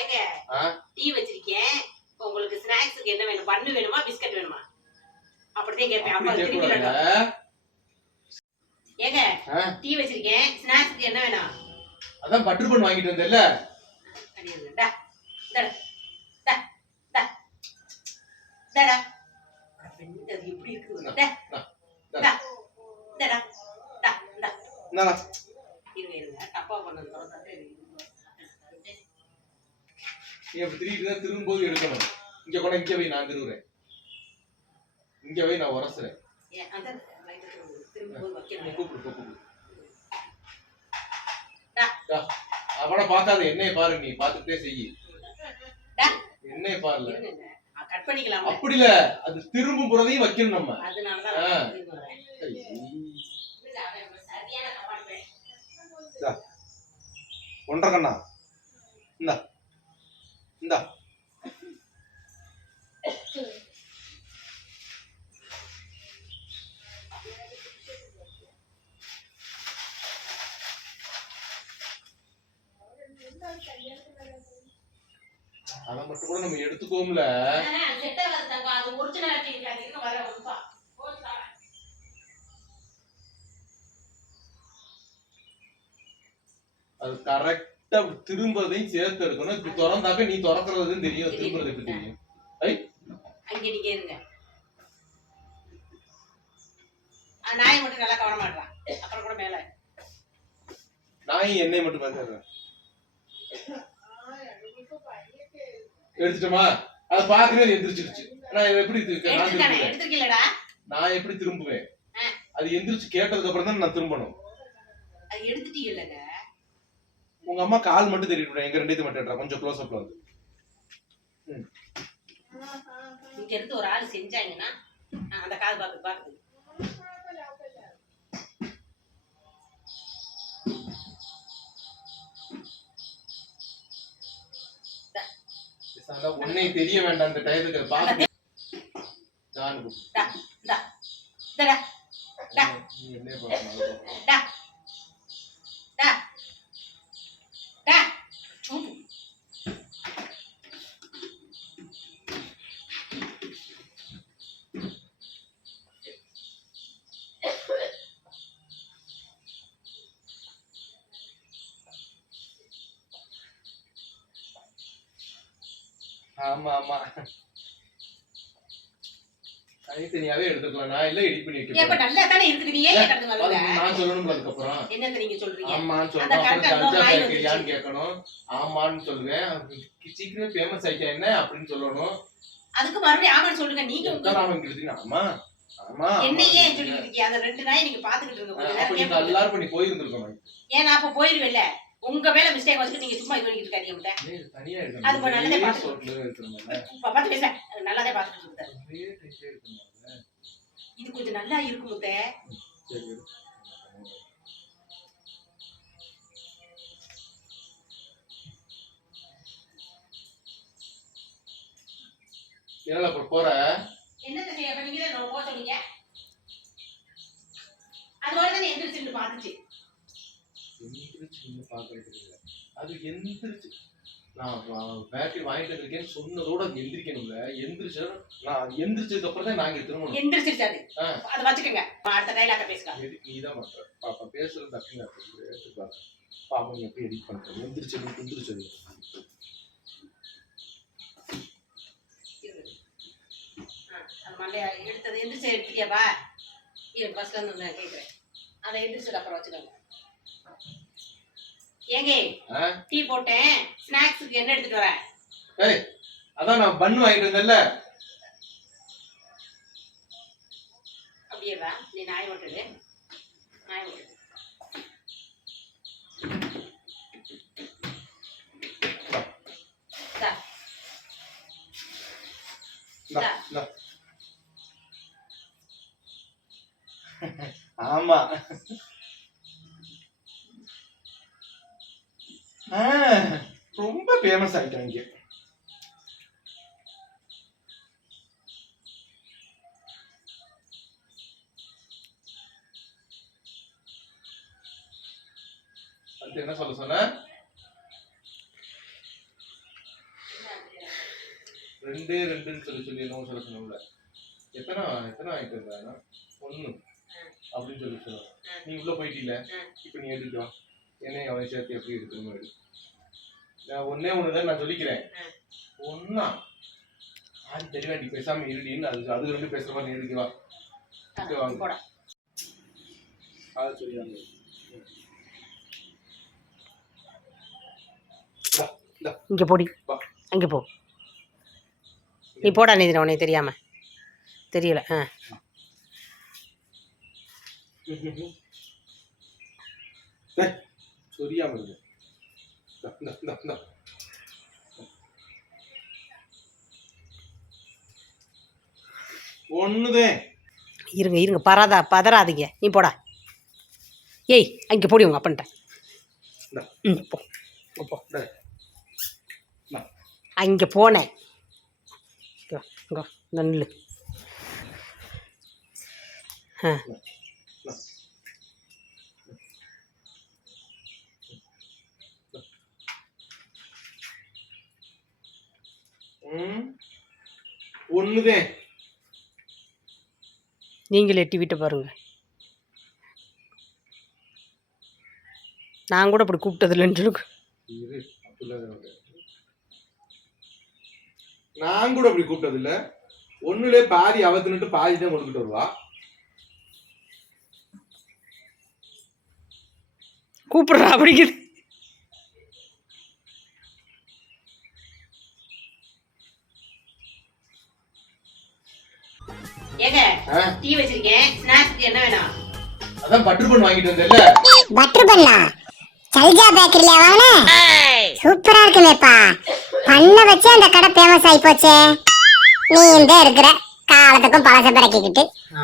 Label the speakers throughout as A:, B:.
A: ஏங்க? டீ வச்சிருக்கேன். உங்களுக்கு ஸ்நாக்ஸுக்கு என்ன வேணும்? பண்ணு வேணுமா? பிஸ்கட் வேணுமா? அப்படிதான் கேட்பேன். அப்பா திருப்பி. ஏங்க? டீ வச்சிருக்கேன். ஸ்நாக்ஸுக்கு என்ன வேணும்?
B: அதான் பட்டர் பண்ண வாங்கிட்டு வந்தேல்ல
A: எப்படி இருக்குது? இருங்க, இருங்க. தப்பா திறந்தாட்டு இருக்கு.
B: நீ அப்படி திரும்பிட்டு தான் திரும்பும்போது எடுக்கணும். இங்க கொண்டு இங்க வை நான் திருவுறேன். இங்க வை நான் உரசுறேன்.
A: திரும்ப-.
B: கூப்பிடு கூப்பிடு. அவனை பார்க்காத என்னைய பாரு நீ பார்த்துட்டே செய்யி.
A: டா.
B: என்னைய பாருல.
A: cut பண்ணிக்கலாம்ல?
B: அப்படி இல்ல. அது திரும்பும் புறதையும் வைக்கணும் நம்ம.
A: திரும்பி
B: ஒன்றரை கண்ணா. இந்தா. இந்தா. அதை மட்டும் கூட நம்ம எடுத்துக்கோம்ல.
A: அது
B: கரெக்ட் திரும்புறதையும் சேர்த்து எடுக்கணும். இப்படி திறந்தாக்க நீ திறக்கிறதுன்னு தெரியும். திரும்புறது எப்படி தெரியும்?
A: ஆ, நாயை மட்டும் நல்லா கவனம் மாட்டான் அப்புறம் கூட மேல.
B: நான் எண்ணெய் மட்டும் பார்த்துறேன் எடுத்துட்டோமா? அதை பார்க்கவே எந்திரிச்சிருச்சு. நான் எப்படி நான் எப்படி திரும்புவேன். அது எந்திரிச்சு கேட்டதுக்கு அப்புறம் தான் நான் திரும்பணும்.
A: அது எடுத்துட்டீங்கல்லங்க.
B: உங்க அம்மா கால் மட்டும் தெரியும் எங்க ரெண்டு மட்டும் எடுறா. கொஞ்சம் க்ளோஸ் அப்ல வந்து.
A: இங்க இருந்து ஒரு ஆள் செஞ்சாங்கன்னா அந்த காது பாக்குது பாக்குது.
B: பேசாம உன்னை தெரிய வேண்டாம் அந்த டயத்துக்கு
A: டா.
B: நீ என்ன பண்ணணும்
A: டா டா டா சூடு
B: ஆமா ஆமா. தனித்தனியாவே எடுத்துக்கலாம். நான் இல்ல எடிட் பண்ணி
A: ஏப்ப
B: வைக்கிறேன்
A: நல்லா தானே இருக்குது. நீ ஏன் கடந்து வரல
B: அது நான் சொல்லணும் அதுக்கப்புறம்.
A: என்னத்த நீங்க சொல்றீங்க?
B: ஆமான்னு. கேட்கணும்? சொல்லுவேன். சீக்கிரம் ஃபேமஸ் ஆயிட்டா என்ன அப்படின்னு சொல்லணும்.
A: அதுக்கு மறுபடியும் ஆமான்னு சொல்லுங்க. நீங்க
B: இங்க ஆமா ஆமா
A: என்ன
B: ஆமா.
A: ஏன் சொல்லிட்டு இருக்கீங்க? அந்த ரெண்டு நாய் நீங்க பாத்துக்கிட்டு கேட்பீங்க.
B: எல்லாரும் பண்ணி போயிருந்திருக்கணும்.
A: ஏன் நான் அப்ப போயிருவேன்ல? உங்க மேல மிஸ்டேக் வச்சுட்டு நீங்க சும்மா இது பண்ணிட்டு இருக்காதீங்க முட்டை.
B: ஏய், தனியா
A: அது இப்ப நல்லதே பார்த்து- பார்த்து பேச. நல்லாதே இருக்காரு
B: இருக்கணும்ல
A: இது கொஞ்சம் நல்லா இருக்கு முத்தை.
B: என்னடா அப்புறம் போற?
A: என்னத்த செய்ய அப்ப நீங்க போக சொன்னீங்க அதோட தான் எந்திரிச்சுட்டு
B: எந்திரிச்சு நின்னு பார்க்கறது இல்ல. அது எந்திரிச்சு நான் பேக்கரி வாங்கிட்டு இருக்கேன்னு சொன்னதோட அது எந்திரிக்கணும்ல எந்திரிச்சு நான் எந்திரிச்சதுக்கு அப்புறம் தான் நாங்க திரும்பணும்
A: எந்திரிச்சிருச்சு அது வச்சுக்கோங்க அடுத்த டைலாக்க பேசலாம்
B: எதுக்கு நீ தான் பண்ற பாப்பா பேசுறது தப்புங்க எடுத்துப்பாரு பாப்பா நீ எப்படி எடிட் பண்ற எந்திரிச்சது எந்திரிச்சது
A: மண்டைய எடுத்தது. எந்திரிச்சு எடுத்துட்டியாப்பா? ஃபர்ஸ்ட்ல இருந்து நான் கேட்குறேன் அதை எந்திரிச்சது அப்புறம் வச்சுக்கோங்க. ஏங்க? டீ போட்டேன். ஸ்நாக்ஸுக்கு என்ன எடுத்துட்டு வரேன்
B: ஏய் அதான் நான் பண்ணு வாங்கிட்டு வந்தேன்ல.
A: அப்படியேவா நீ நாய் விட்டுடு நாய் இந்தா.
B: ஆமா. ரொம்ப ஃபேமஸ் ஆயிட்டாங்க அடுத்து என்ன சொல்ல சொன்ன? ரெண்டே ரெண்டுன்னு சொல்லி சொல்லி என்னவோ சொல்ல சொன்னோம்ல. எத்தனை எத்தனை வாங்கிட்டு இருந்தாங்க ஒண்ணு. அப்படின்னு சொல்லி சொல்லுவாங்க நீ உள்ள போயிட்டீல? இப்ப நீ எடுத்துக்கோ. என்னையும் அவனை சேர்த்து எப்படி எடு நான் ஒன்னே ஒண்ணுதான் நான் சொல்லிக்கிறேன். ஒன்னா ஆடி தெரியல நீ பேசாம இருடின்னு அது? அது ரெண்டு பேசுற மாதிரி நீ.
A: போடா.
B: அது சொல்லியாங்க
A: இங்கே போடி.
B: வா.
A: அங்கே போ. நீ போடா நிதின் உனக்கு தெரியாம. தெரியல ஆ.
B: சொரியாம இருக்கு.
A: இருங்க இருங்க பராதா பதறாதீங்க. நீ போடா. ஏய் அங்கே போடி உங்க அப்பன்ட்ட. ம் போ. அங்கே போனேன். நில்லு. ஆ.
B: ஒண்ணுதேன்
A: நீங்களே எட்டி விட்டு பாருங்க. நான் கூட அப்படி கூப்பிட்டதில்லைன்னு சொல்லு
B: இரு, அப்படிலாம் எதுவும் கிடையாது. நான் கூட அப்படி கூப்பிட்டது இல்ல ஒண்ணுலே பாதி அவத்துனுட்டு பாதி தான் கொண்டுகிட்டு வருவா.
A: கூப்பிடுறா அப்படிங்குது. ஏங்க டீ வச்சிருக்கேன். ஸ்நாக்ஸ்க்கு என்ன வேணும்?
B: அதான் பட்டர் பண்ணு வாங்கிட்டு வந்தேன்ல.
C: பட்டர் பண்ணா சல்ஜா பேக்கரியில வாங்கின? சூப்பரா இருக்குமேப்பா. பண்ண வச்சு அந்த கடை ஃபேமஸ் ஆகி போச்சே. நீ இந்த இருக்கிற காலத்துக்கும் பழச பிறக்கிக்கிட்டு.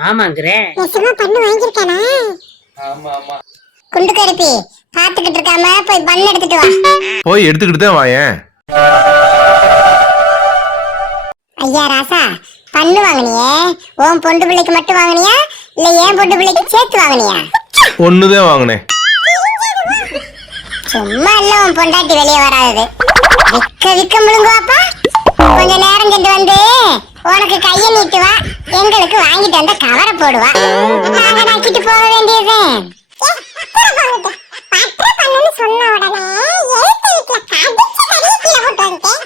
A: ஆமாங்கிறேன்
C: நிச்சயமா பண்ணு வாங்கியிருக்கானா?
B: ஆமா ஆமா.
C: குண்டு கருப்பி பாத்துக்கிட்டு இருக்காம போய் பண்ணு எடுத்துட்டு வா.
B: போய் எடுத்துக்கிட்டு தான் வாயேன்.
C: ஐயா ராசா பண்ணு வாங்கினியே. உன் பொண்டு பிள்ளைக்கு மட்டும் வாங்கினியா? இல்ல ஏன் பொண்டு பிள்ளைக்கு சேர்த்து வாங்கினியா?
B: ஒண்ணுதான் வாங்கினேன்.
C: சும்மா இல்ல உன் பொண்டாட்டி வெளியே வராது விக்க விக்க முழுங்குவாப்பா. கொஞ்ச நேரம் சென்று வந்து உனக்கு கைய நீட்டுவா. எங்களுக்கு வாங்கிட்டு வந்த கவரை போடுவா. நாங்க நக்கிட்டு போக வேண்டியது. சொன்ன உடனே எழுத்து வீட்டுல கடிச்சு கடிச்சு போட்டு வந்துட்டேன்.